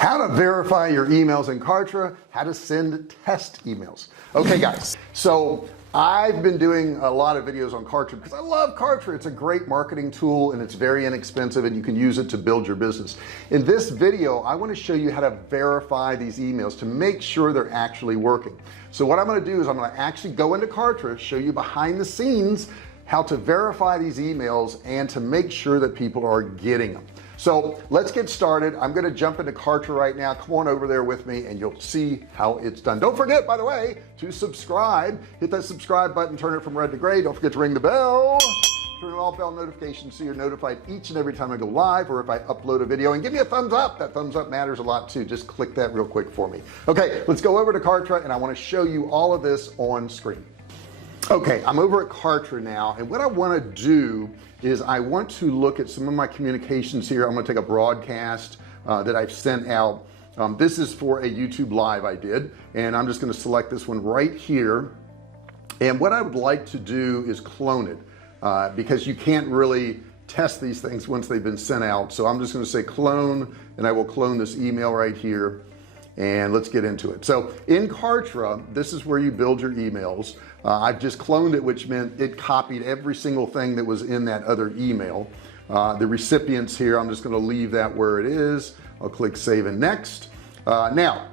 How to verify your emails in Kartra, how to send test emails. Okay guys, so I've been doing a lot of videos on Kartra because I love Kartra. It's a great marketing tool and it's very inexpensive and you can use it to build your business. In this video I want to show you how to verify these emails to make sure they're actually working. So what I'm going to do is I'm going to actually go into Kartra, show you behind the scenes how to verify these emails and to make sure that people are getting them. So let's get started. I'm going to jump into Kartra right now. Come on over there with me and you'll see how it's done. Don't forget, by the way, to subscribe. Hit that subscribe button, turn it from red to gray. Don't forget to ring the bell, turn on all bell notifications so you're notified each and every time I go live or if I upload a video, and give me a thumbs up. That thumbs up matters a lot too. Just click that real quick for me. Okay, let's go over to Kartra and I want to show you all of this on screen. Okay, I'm over at Kartra now, and what I want to do is I want to look at some of my communications here. I'm going to take a broadcast that I've sent out. This is for a YouTube live I did, and I'm just going to select this one right here, and what I would like to do is clone it because you can't really test these things once they've been sent out. So I'm just going to say clone, and I will clone this email right here, and let's get into it. So in Kartra, this is where you build your emails. I've just cloned it, which meant it copied every single thing that was in that other email. The recipients here, I'm just going to leave that where it is. I'll click save and next. Now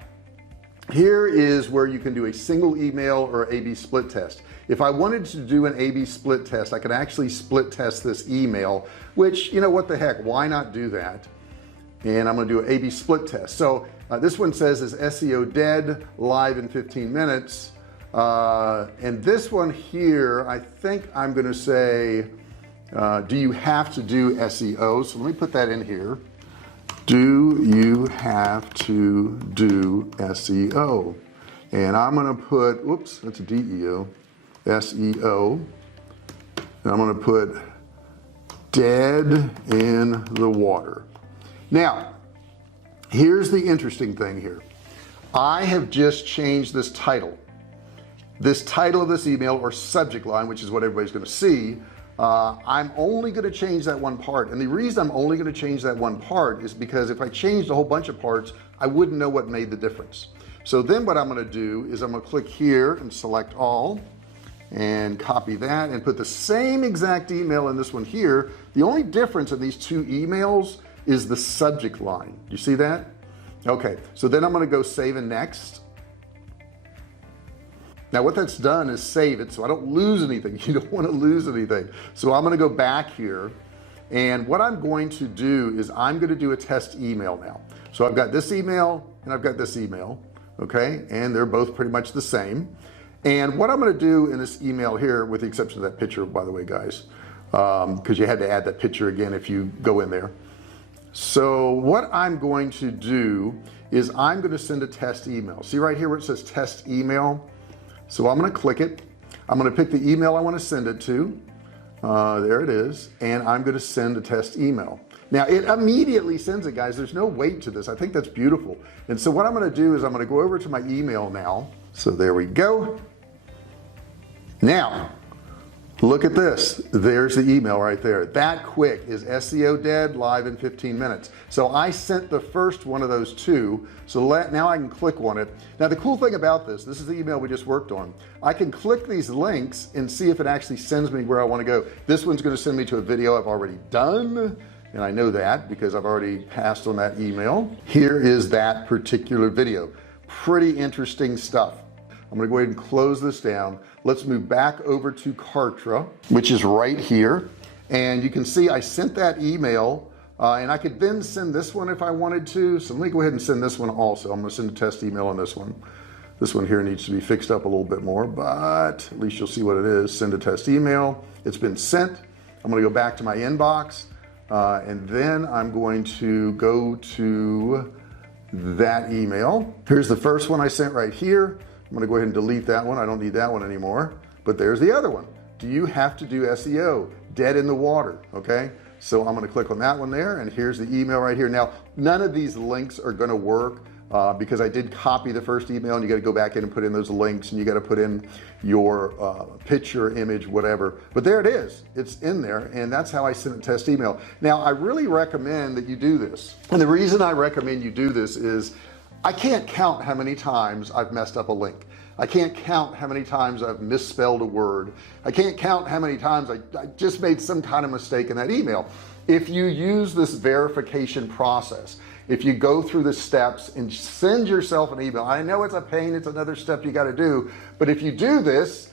here is where you can do a single email or A/B split test. If I wanted to do an A/B split test, I could actually split test this email, which, you know, what the heck, why not do that? And I'm going to do an A/B split test. So this one says is SEO dead, live in 15 minutes. And this one here, I think I'm going to say, do you have to do SEO? So let me put that in here. Do you have to do SEO? And I'm going to put, whoops, that's a DEO, SEO. And I'm going to put dead in the water. Now, here's the interesting thing here. I have just changed this title of this email, or subject line, which is what everybody's going to see. I'm only going to change that one part, and the reason I'm only going to change that one part is because if I changed a whole bunch of parts, I wouldn't know what made the difference. So then what I'm going to do is I'm going to click here and select all and copy that and put the same exact email in this one here. The only difference in these two emails is the subject line. You see that? Okay, so then I'm going to go save and next. Now what that's done is save it so I don't lose anything. You don't want to lose anything. So I'm going to go back here, and what I'm going to do is I'm going to do a test email now. So I've got this email and I've got this email, okay, and they're both pretty much the same. And what I'm going to do in this email here, with the exception of that picture, by the way, guys, because you had to add that picture again if you go in there. So what I'm going to do is I'm going to send a test email. See right here where it says test email? So I'm going to click it. I'm going to pick the email I want to send it to. There it is. And I'm going to send a test email. Now it immediately sends it, guys. There's no wait to this. I think that's beautiful. And so what I'm going to do is I'm going to go over to my email now. So there we go. Now look at this. There's the email right there. That quick. Is SEO dead, live in 15 minutes. So I sent the first one of those two. So now I can click on it. Now the cool thing about this is the email we just worked on. I can click these links and see if it actually sends me where I want to go. This one's going to send me to a video I've already done, and I know that because I've already passed on that email. Here is that particular video. Pretty interesting stuff. I'm going to go ahead and close this down. Let's move back over to Kartra, which is right here, and you can see I sent that email, and I could then send this one if I wanted to. So let me go ahead and send this one also. I'm going to send a test email on this one. This one here needs to be fixed up a little bit more, but at least you'll see what it is. Send a test email. It's been sent. I'm going to go back to my inbox, and then I'm going to go to that email. Here's the first one I sent right here. I'm going to go ahead and delete that one. I don't need that one anymore, but there's the other one. Do you have to do SEO? Dead in the water. Okay, so I'm going to click on that one there, and here's the email right here. Now none of these links are going to work because I did copy the first email, and you got to go back in and put in those links, and you got to put in your picture, image, whatever. But there it is, it's in there, and that's how I sent a test email. Now I really recommend that you do this, and the reason I recommend you do this is I can't count how many times I've messed up a link. I can't count how many times I've misspelled a word. I can't count how many times I just made some kind of mistake in that email. If you use this verification process, if you go through the steps and send yourself an email, I know it's a pain, it's another step you got to do, but if you do this,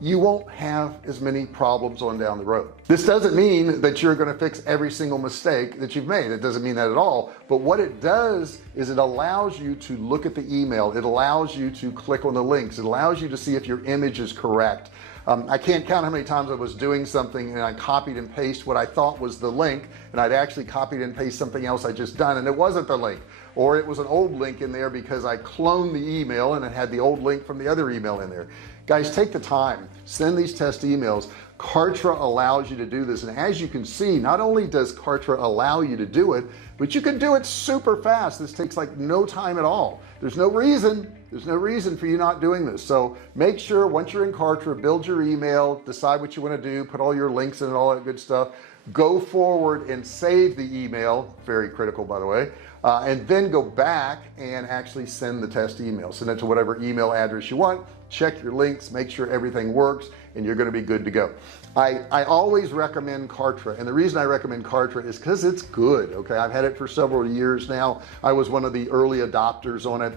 you won't have as many problems on down the road. This doesn't mean that you're going to fix every single mistake that you've made. It doesn't mean that at all. But what it does is it allows you to look at the email. It allows you to click on the links. It allows you to see if your image is correct. I can't count how many times I was doing something and I copied and pasted what I thought was the link, and I'd actually copied and pasted something else I just done, and it wasn't the link, or it was an old link in there because I cloned the email and it had the old link from the other email in there. Guys, take the time, send these test emails. Kartra allows you to do this, and as you can see, not only does Kartra allow you to do it, but you can do it super fast. This takes like no time at all. There's no reason for you not doing this. So make sure once you're in Kartra, build your email, decide what you want to do, put all your links in and all that good stuff, go forward and save the email, very critical by the way, and then go back and actually send the test email. Send it to whatever email address you want, check your links, make sure everything works, and you're going to be good to go. I always recommend Kartra, and the reason I recommend Kartra is because it's good. Okay, I've had it for several years now. I was one of the early adopters on it,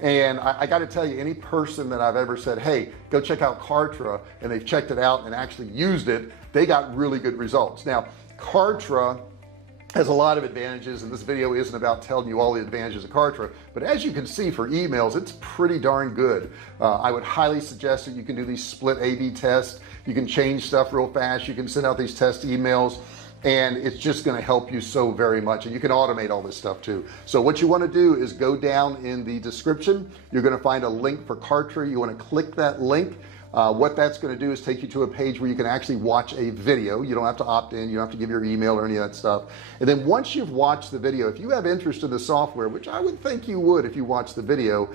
and I got to tell you, any person that I've ever said, hey, go check out Kartra, and they've checked it out and actually used it, they got really good results. Now Kartra has a lot of advantages, and this video isn't about telling you all the advantages of Kartra, but as you can see, for emails it's pretty darn good. I would highly suggest that you can do these split A/B tests. You can change stuff real fast, you can send out these test emails, and it's just going to help you so very much, and you can automate all this stuff too. So what you want to do is go down in the description, you're going to find a link for Kartra. You want to click that link. What that's going to do is take you to a page where you can actually watch a video. You don't have to opt in, you don't have to give your email or any of that stuff. And then once you've watched the video, if you have interest in the software, which I would think you would if you watch the video,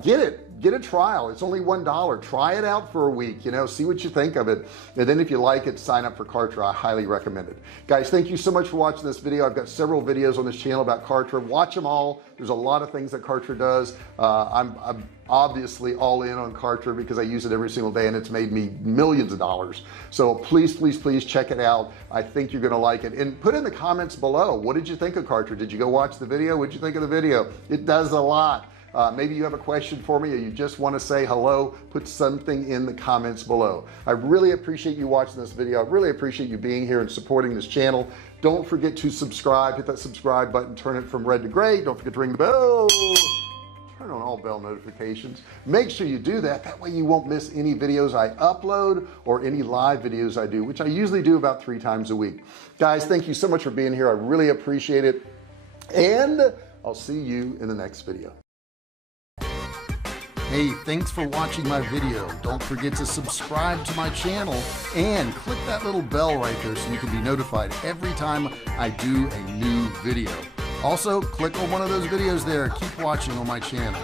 get a trial. It's only $1. Try it out for a week, see what you think of it, and then if you like it, sign up for Kartra. I highly recommend it. Guys, thank you so much for watching this video. I've got several videos on this channel about Kartra. Watch them all. There's a lot of things that Kartra does. I'm obviously all in on Kartra because I use it every single day, and it's made me millions of dollars. So please check it out. I think you're gonna like it, and put in the comments below, what did you think of Kartra? Did you go watch the video? What did you think of the video? It does a lot. Maybe you have a question for me, or you just want to say hello, put something in the comments below. I really appreciate you watching this video. I really appreciate you being here and supporting this channel. Don't forget to subscribe. Hit that subscribe button, turn it from red to gray. Don't forget to ring the bell, turn on all bell notifications. Make sure you do that. That way you won't miss any videos I upload or any live videos I do, which I usually do about 3 times a week. Guys, thank you so much for being here. I really appreciate it, and I'll see you in the next video. Hey, thanks for watching my video. Don't forget to subscribe to my channel and click that little bell right there so you can be notified every time I do a new video. Also, click on one of those videos there. Keep watching on my channel.